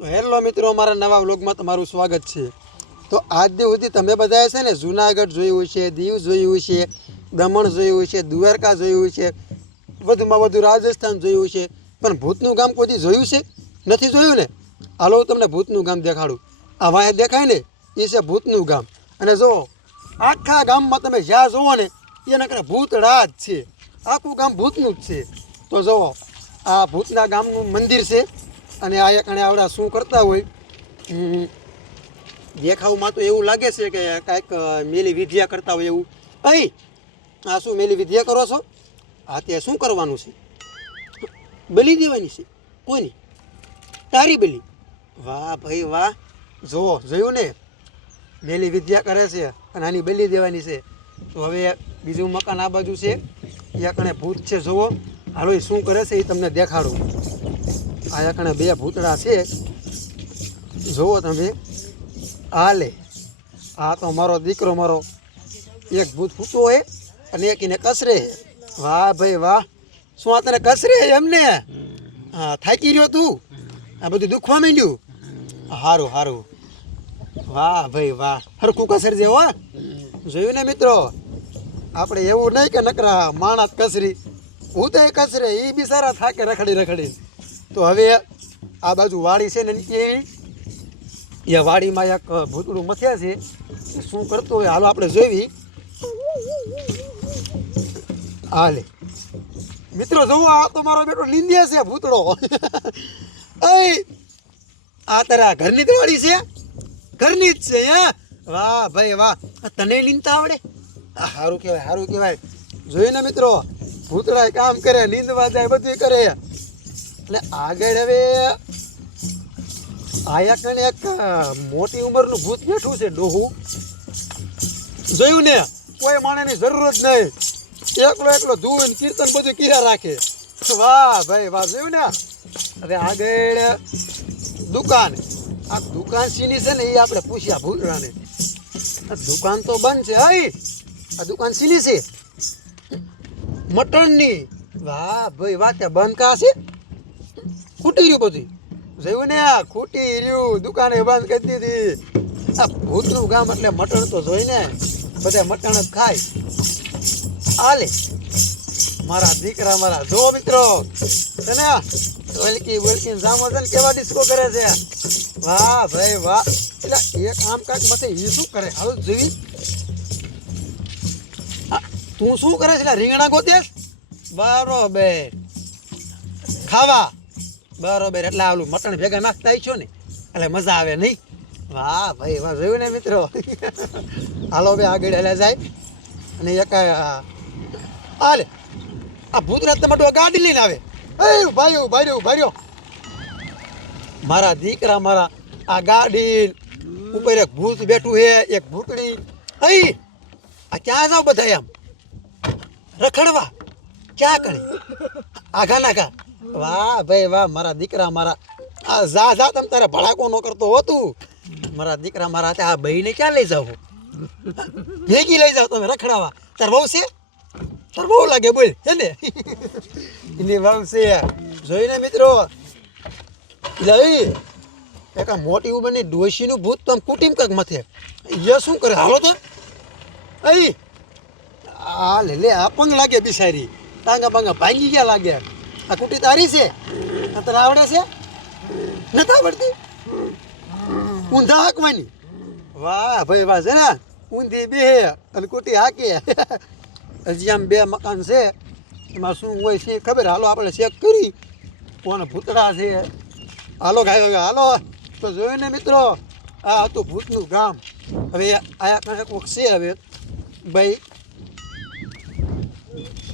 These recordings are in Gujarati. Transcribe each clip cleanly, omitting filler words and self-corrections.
તો હેલો મિત્રો, અમારા નવા વ્લોગમાં તમારું સ્વાગત છે। તો આજ દી સુધી તમે બધાએ છે ને જુનાગઢ જોયું છે, દીવ જોયું છે, દમણ જોયું છે, દ્વારકા જોયું છે, વધુમાં વધુ રાજસ્થાન જોયું છે, પણ ભૂતનું ગામ કોઈ દી જોયું છે? નથી જોયું ને? હાલો હું તમને ભૂતનું ગામ દેખાડું। આ વાંહે દેખાય ને એ છે ભૂતનું ગામ। અને જો આખા ગામમાં તમે જ્યાં જોવો ને એના કરે ભૂતડા જ છે, આખું ગામ ભૂતનું જ છે। તો જુઓ, આ ભૂતના ગામનું મંદિર છે અને આ એક આવડા શું કરતા હોય, દેખાવમાં તો એવું લાગે છે કે કાંઈક મેલી વિદ્યા કરતા હોય એવું। અહીં આ શું મેલી વિદ્યા કરો છો? આ તે શું કરવાનું છે? બલી દેવાની છે કોની? તારી બલી? વાહ ભાઈ વાહ, જુઓ, જોયું ને, મેલી વિદ્યા કરે છે અને આની બલી દેવાની છે। તો હવે બીજું મકાન આ બાજુ છે, એ કણે ભૂત છે, જુઓ। હાલો એ શું કરે છે એ તમને દેખાડું। આ કણે બે ભૂતડા છે, જુઓ તમે। હાલે, આ તો મારો દીકરો, મારો એક ભૂત ફૂટો હોય અને એક એને કસરે છે। વાહ ભાઈ વાહ, શું આ તને કસરે એમને? હા, થાકી રહ્યો તું? આ બધું દુખવા માંડ્યું? સારું સારું, વાહ ભાઈ વાહ, હરખું કસરજે હો। જોયું ને મિત્રો, આપણે એવું નહીં કે નકરા માણસ કસરી, ભૂત કસરે, એ બિચારા થાકે રખડી રખડી। તો હવે આ બાજુ વાડી છે ને એ વાડીમાં એક ભૂતડું મથ્યા છે, શું કરતો હોય હાલો આપણે જોઈ। હાલે મિત્રો, જોવો, આ તો મારો બેટો લીંદિયા છે ભૂતડો। આ તારા ઘરની જ વાડી છે? ઘરની જ છે હે? વાહ ભાઈ વાહ, તને લીંદતા આવડે? સારું કહેવાય, સારું કહેવાય। જોયું ને મિત્રો, ભૂતડા કામ કરે, લીંદવા જાય, બધું કરે। અને આગળ હવે આયા કણે એક મોટી ઉંમરનું ભૂત બેઠું છે, ડોહું। જોયું ને, કોઈ માણસની જરૂર જ નહીં, એકલો એકલો ધૂન કીર્તન બધું કર્યા રાખે। વાહ ભાઈ વાહ, જોયું ને। હવે આગળ દુકાન, આ દુકાન સીની છે ને એ આપણે પૂછ્યા ભૂતડાને, દુકાન તો બંધ છે। હઈ, આ દુકાન સીની છે? મટનની? વાહ ભાઈ વાહ, ત્યાં બંધ કા છે? ખૂટી રહ્યું બધું, જોયું ને, ખૂટી રહ્યું, દુકાને બંધ કરી દીધી। આ ભૂતનું ગામ એટલે મટન તો જોઈ ને, બધા મટન જ ખાય। હાલે મારા દીકરા, મારા જો મિત્રો, છે ને વલકી વલકી જામો છે ને કેવા ડિસ્કો કરે છે। વાહ ભાઈ વાહ, એટલે એક આમ કાંઈક મથે એ શું કરે, હાલ જોઈ। તું શું કરે છે? રીંગણા ગોતે? બરોબર, ખાવા? બરોબર, એટલે આવું મટન ભેગા નાખતા છો ને એટલે મજા આવે નહીં? વાહ ભાઈ વાહ, જોયું ને મિત્રો। હાલો ભાઈ આગળ હેલા જાય અને એક હાલે આ ભૂતરાજ તમારું ગાડી લઈને આવે। ભાઈ ભાઈ ભાઈ, મારા દીકરા, મારા આ ગાડી ઉપર એક ભૂત બેઠું છે, એક ભૂતડી। આ ક્યાં જાવ બધા એમ રખડવા? ક્યાં કરે? આઘા નાખા? વાહ ભાઈ વાહ, મારા દીકરા, મારા આ જા જા, તમ તારે ભડાકો ન કરતો હોતું મારા દીકરા, મારા આ બહીને ક્યાં લઈ જાવ? ભેગી લઈ જાવ તમે રખડાવા? તાર બહુ છે? તાર બહુ લાગે, બોલ, હે ને? એની બહુ છે, જોઈને મિત્રો। એટલે એક આ મોટી ઉંમરની ડોશીનું ભૂત તો આમ કુટીમ કાંક મથે, એ શું કરે? હાલો તો આ લે લે, આ પંગ લાગે બિસારી, ટાંગા બાંગા ભાંગી ગયા લાગે। આ કુટી તારી છે? તને આવડે છે? નથી આવડતી? ઊંધા હાંકવાની? વાહ ભાઈ વાહ, છે ને ઊંધી બે અને કુટી હાકે। હજી આમ બે મકાન છે, એમાં શું હોય છે ખબર? હાલો આપણે ચેક કરી કોણ ભૂતડા છે। હાલો ગાય, હાલો। તો જોયું ને મિત્રો, આ હતું ભૂતનું ગામ। હવે આયા કાંઈ કોક છે, હવે ભાઈ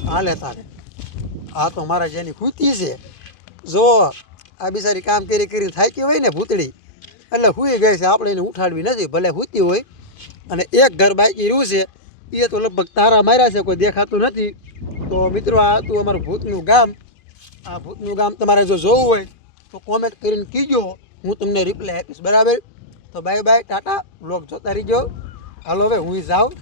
હાલે તારે, આ તો મારા જેની ખૂતી છે। જો આ બિચારી કામ કરી કરી થાકી હોય ને ભૂતડી, એટલે સૂઈ ગઈ છે, આપણે એને ઉઠાડવી નથી, ભલે સૂતી હોય। અને એક ઘર બાકી રહ્યું છે, એ તો લગભગ તારા માર્યા છે, કોઈ દેખાતું નથી। તો મિત્રો, આ હતું અમારું ભૂતનું ગામ। આ ભૂતનું ગામ તમારે જો જોવું હોય તો કોમેન્ટ કરીને કીજો, હું તમને રિપ્લાય આપીશ, બરાબર? તો બાય બાય, ટાટા, વ્લોગ જોતા રહીજો। હાલો હવે હું જાઉં।